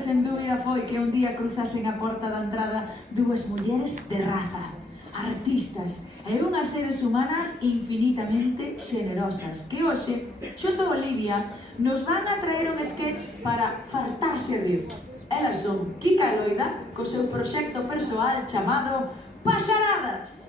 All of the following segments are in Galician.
sen dúbida foi que un día cruzasen a porta da entrada dúas mulleres de raza, artistas e unhas seres humanas infinitamente xenerosas que hoxe, xunto a Olivia, nos van a traer un sketch para fartarse a rir. Elas son Kika e Loida, co seu proxecto persoal chamado Paxaradas.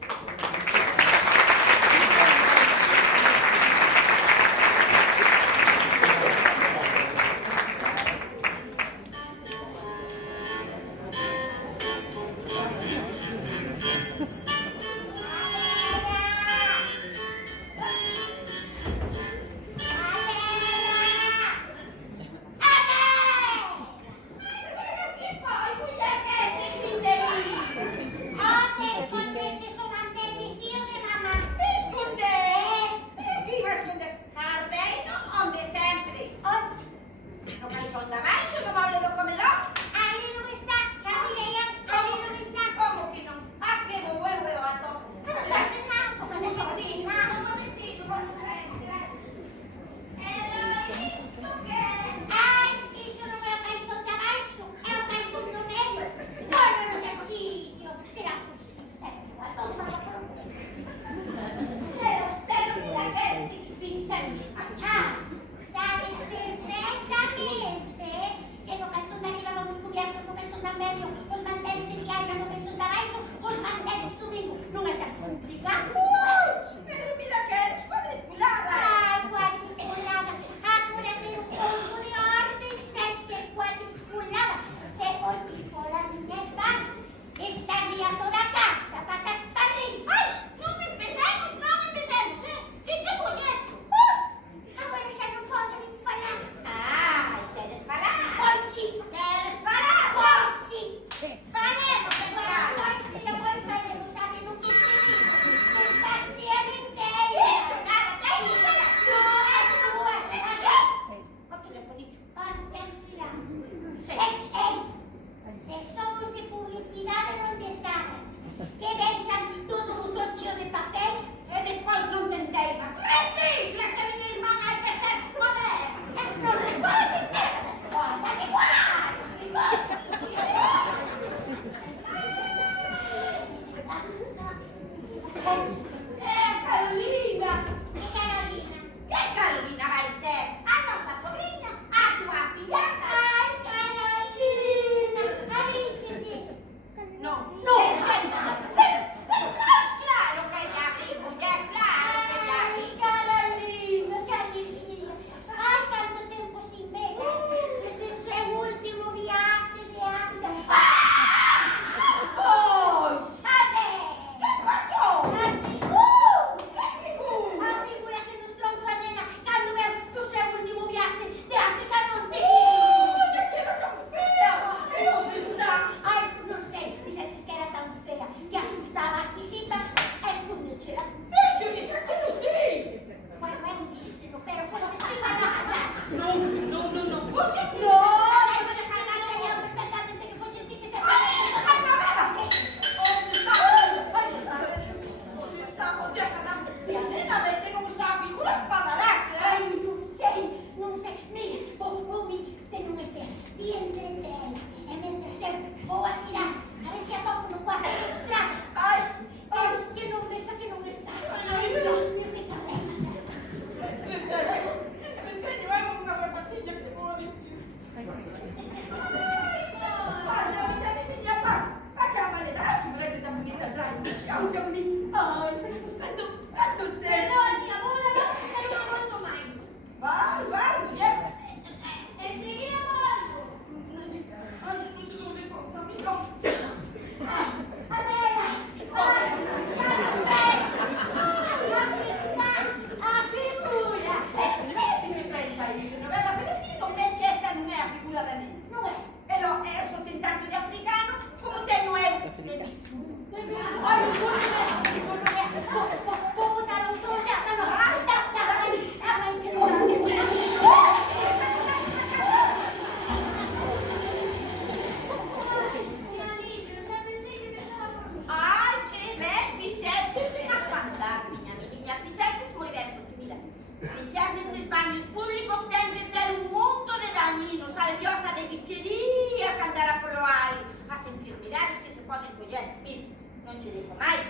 Fixar neses baños públicos ten que ser un mundo de dañino, sabe, diosa de bichería, mandara polo ai as enfermidades que se poden coller. Mira, non che digo máis.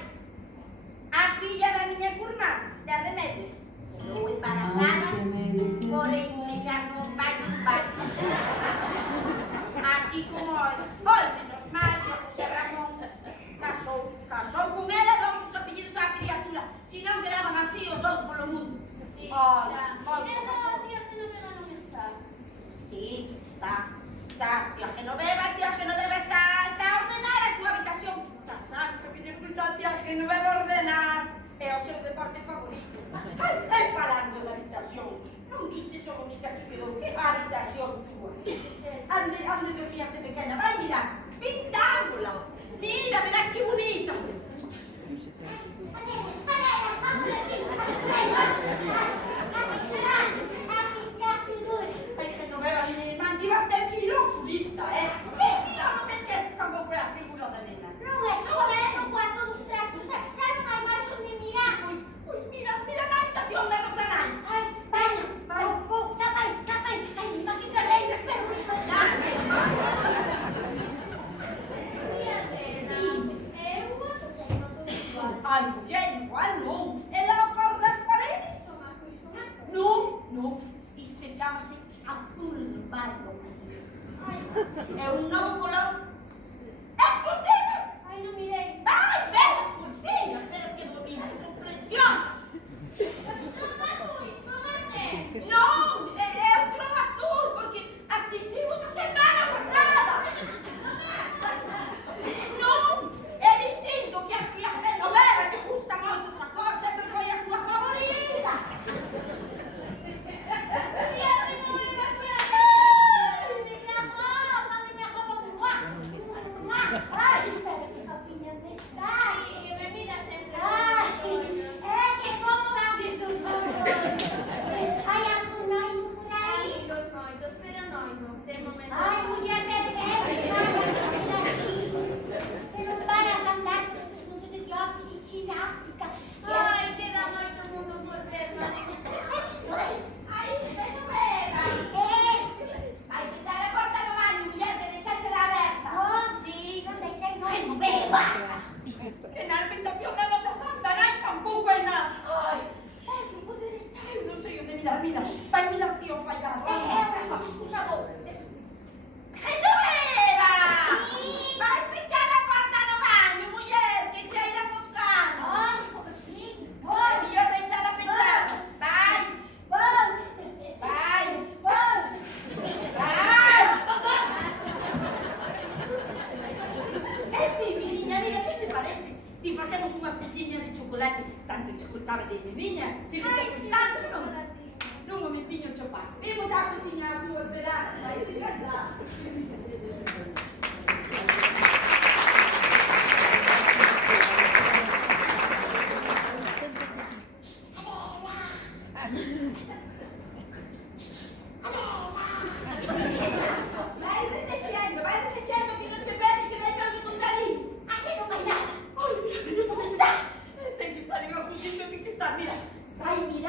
A filla da miña curmá, de Remedios, quedou embarazada, porém que xa non vai un baño. Así como hoxe, menos mal que José Ramón casou con ela, dou os apellidos á criatura, se non quedaban así os dous polo mundo. Sí, xa. Pero tía Genoveva non está. Sí, está. Tía Genoveva está a ordenar a súa habitación. Xa sabes o que lle gusta a tía Genoveva ordenar. É o seu deporte favorito. Ai, falando da habitación, non viste o bonita que quedou? Que habitación túa? Ande dormías de pequena, vai mirar, pintámosla. Mira, verás que bonita. Ai, Genoveva, mi irmán, ti vas ter que ir ao oculista, Mentira, non me esqueces tampouco é a figura da nena. Non é, no cuarto dos trastos, xa non hai máis onde mirar. Pois mira na habitación da nosa nai. Ai, baño, tapa aí, ai, limpa que carreiras, pero me contaste. Tía Teresa, eu teño todo igual. Ai, muller, igual non. Ela o cor das paredes. Son azuis con azul. Non. Isto chamase azul barro. Ai, É un novo color. As cortinas! ai, non mirei. Vai, belas cortinas, velas que bonitas, son preciosas. Son azuis, non é certo. Non, é outro azul, porque as tingimos a semana pasada. Non, é distinto que as tías Genoveva, que gusta moito esa cor, sempre foi a súa favorita. Tía Genoveva, espera. Miña ropa, ai, pero que papiña me está. Sí, que me mira sempre. Ai, que como van esos ollos. Ai, azul noino por aí. Amigos moitos, pero noino, de momento. Ai, muller perfecta. Se non paras de andar por estes mundos de quiosques e China, África. Ai, queda moito mundo por ver, madre. Ai, Genoveva. Vai pechar a porta do baño, muller, de deixáchela aberta. Sí, non deixei Genoveva. Que na habitación da nosa santa nai tampouco hai nada. Ai, que poder estar, eu non sei onde mirar, mira. Vai mirar tío fallado. Excusa vos. Genoveva! Vai pechar a porta do baño, muller, que cheira moscano. É mellor deixala pechada. Vai. É diviniña, mira, que che parece? Si facemos unha cuquiña de chocolate, tanto che gustaba de niña, si non che gustando, non? Nun momentiño chopar. Vimos a cociña a túa esperada, vai se cantar. Vai remexendo, que non se vese que veño de Condarín. Aquí non hai nada. Ai, Non está. ten que estar en algún sitio, ten que estar, mira. Vai, mira.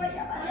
vaya, vale.